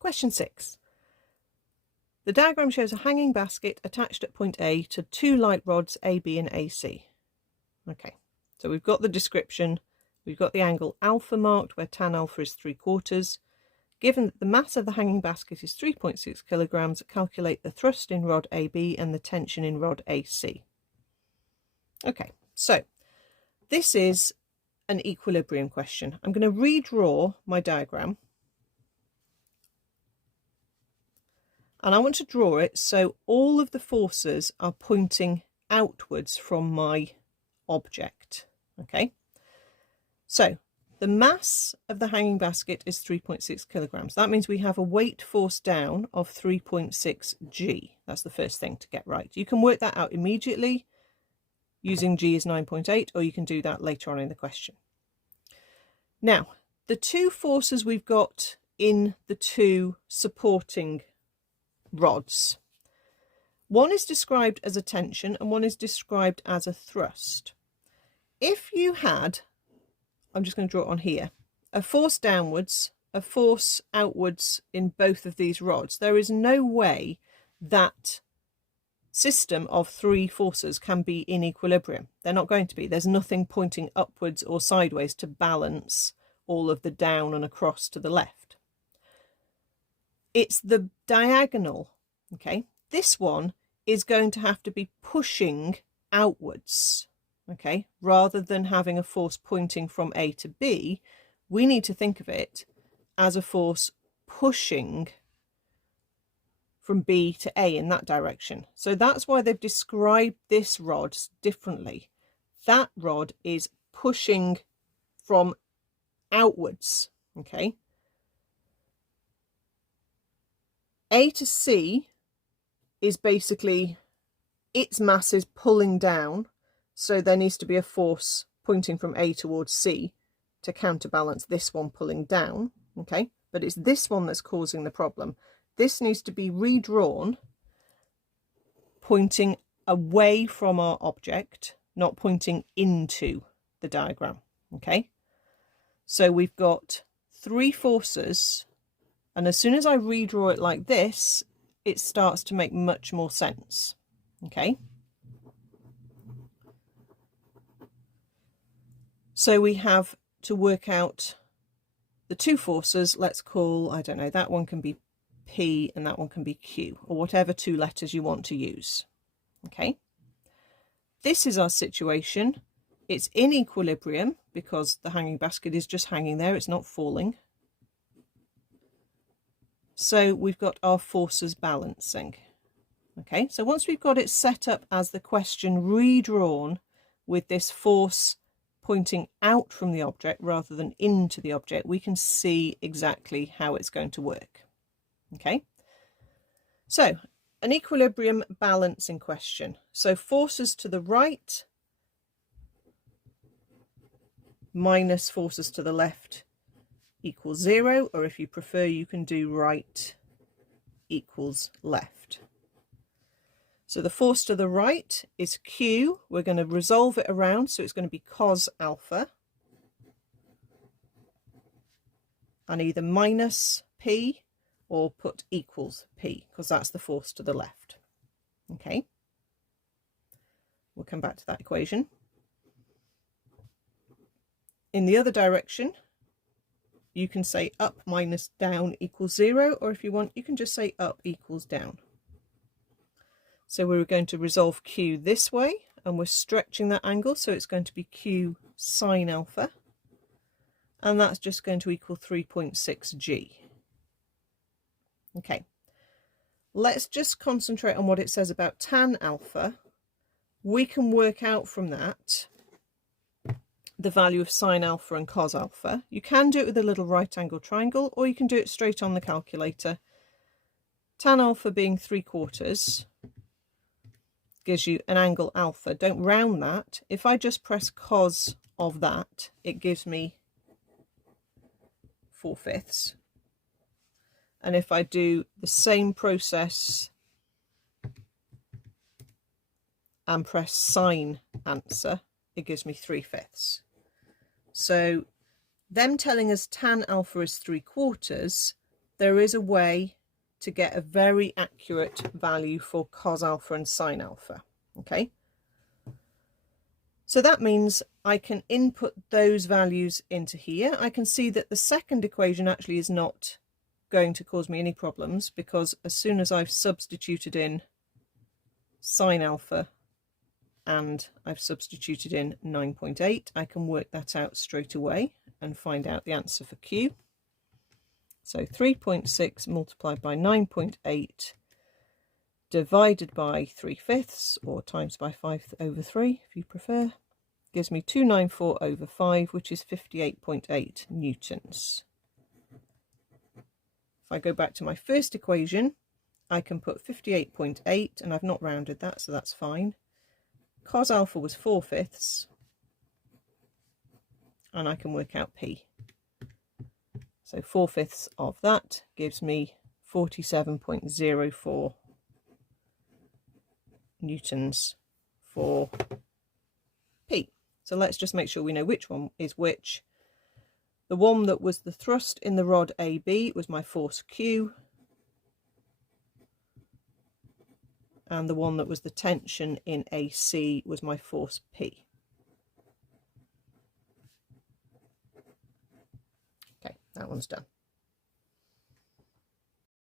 Question 6. The diagram shows a hanging basket attached at point A to two light rods AB and AC. Okay, so we've got the description, we've got the angle alpha marked where tan alpha is 3/4. Given that the mass of the hanging basket is 3.6 kilograms, calculate the thrust in rod AB and the tension in rod AC. Okay, so this is an equilibrium question. I'm going to redraw my diagram. And I want to draw it so all of the forces are pointing outwards from my object. Okay, so the mass of the hanging basket is 3.6 kilograms. That means we have a weight force down of 3.6 G. That's the first thing to get right. You can work that out immediately using G is 9.8, or you can do that later on in the question. Now, the two forces we've got in the two supporting rods. One is described as a tension and one is described as a thrust. If you had, I'm just going to draw it on here, a force downwards, a force outwards in both of these rods, there is no way that system of three forces can be in equilibrium. They're not going to be. There's nothing pointing upwards or sideways to balance all of the down and across to the left. It's the diagonal, okay? This one is going to have to be pushing outwards, okay? Rather than having a force pointing from A to B, we need to think of it as a force pushing from B to A in that direction. So that's why they've described this rod differently. That rod is pushing from outwards, okay? A to C is basically its mass is pulling down, so there needs to be a force pointing from A towards C to counterbalance this one pulling down, okay? But it's this one that's causing the problem. This needs to be redrawn, pointing away from our object, not pointing into the diagram, okay? So we've got three forces, and as soon as I redraw it like this, it starts to make much more sense, okay? So we have to work out the two forces. Let's call, I don't know, that one can be P and that one can be Q, or whatever two letters you want to use, okay? This is our situation. It's in equilibrium because the hanging basket is just hanging there, it's not falling. So we've got our forces balancing. Okay, so once we've got it set up as the question redrawn with this force pointing out from the object rather than into the object, we can see exactly how it's going to work. Okay, so an equilibrium balancing question. So forces to the right minus forces to the left equals 0, or if you prefer you can do right equals left. So the force to the right is Q. We're going to resolve it around, so it's going to be cos alpha, and either minus P or put equals P, because that's the force to the left. Okay, we'll come back to that equation. In the other direction, you can say up minus down equals 0, or if you want, you can just say up equals down. So we're going to resolve Q this way, and we're stretching that angle, so it's going to be Q sine alpha, and that's just going to equal 3.6 G. Okay, let's just concentrate on what it says about tan alpha. We can work out from that the value of sine alpha and cos alpha. You can do it with a little right angle triangle, or you can do it straight on the calculator. Tan alpha being 3/4 gives you an angle alpha. Don't round that. If I just press cos of that, it gives me 4/5. And if I do the same process and press sine answer, it gives me 3/5. So them telling us tan alpha is 3/4, there is a way to get a very accurate value for cos alpha and sin alpha. Okay, so that means I can input those values into here. I can see that the second equation actually is not going to cause me any problems, because as soon as I've substituted in sin alpha and I've substituted in 9.8, I can work that out straight away and find out the answer for Q. So 3.6 multiplied by 9.8 divided by 3/5, or times by 5/3 if you prefer, gives me 294 over 5, which is 58.8 newtons. If I go back to my first equation, I can put 58.8, and I've not rounded that, so that's fine. Cos alpha was 4/5, and I can work out P. So 4/5 of that gives me 47.04 newtons for P. So let's just make sure we know which one is which. The one that was the thrust in the rod AB was my force Q, and the one that was the tension in AC was my force P. Okay, that one's done.